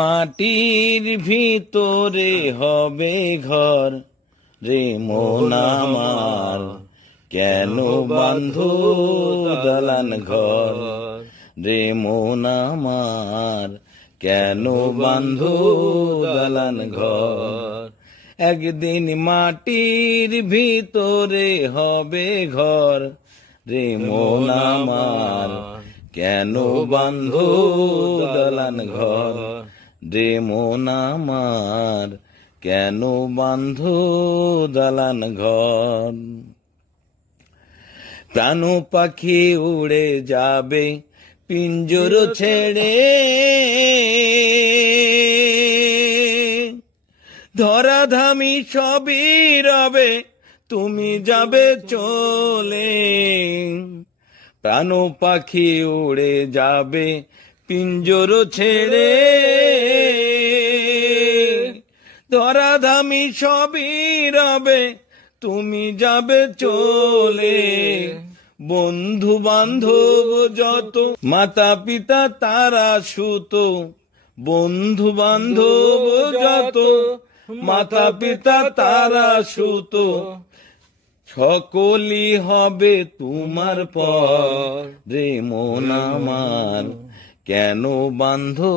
মাটির ভিতরে হবে ঘর রে মন আমার, কেন বাঁধো দালান ঘর রে মন আমার, কেন বাঁধো দালান ঘর। একদিন মাটির ভিতরে হবে ঘর রে মন আমার, কেন বাঁধো দালান ঘর রে মন আমার, কেন বাঁধো দালান ঘর। প্রাণ পাখি উড়ে যাবে পিঞ্জর ছেড়ে, ধরাধামি সবই রবে তুমি যাবে চলে। প্রাণ পাখি উড়ে যাবে পিঞ্জর ছেড়ে, ধরাধামি সবই রবে তুমি যাবে চলে। বন্ধু বান্ধব যত মাতা পিতা তারা সুত, বন্ধু বান্ধব যত মাতা পিতা তারা সুত, সকলই হবে তোমার পর রে মন আমার, কেন বাঁধো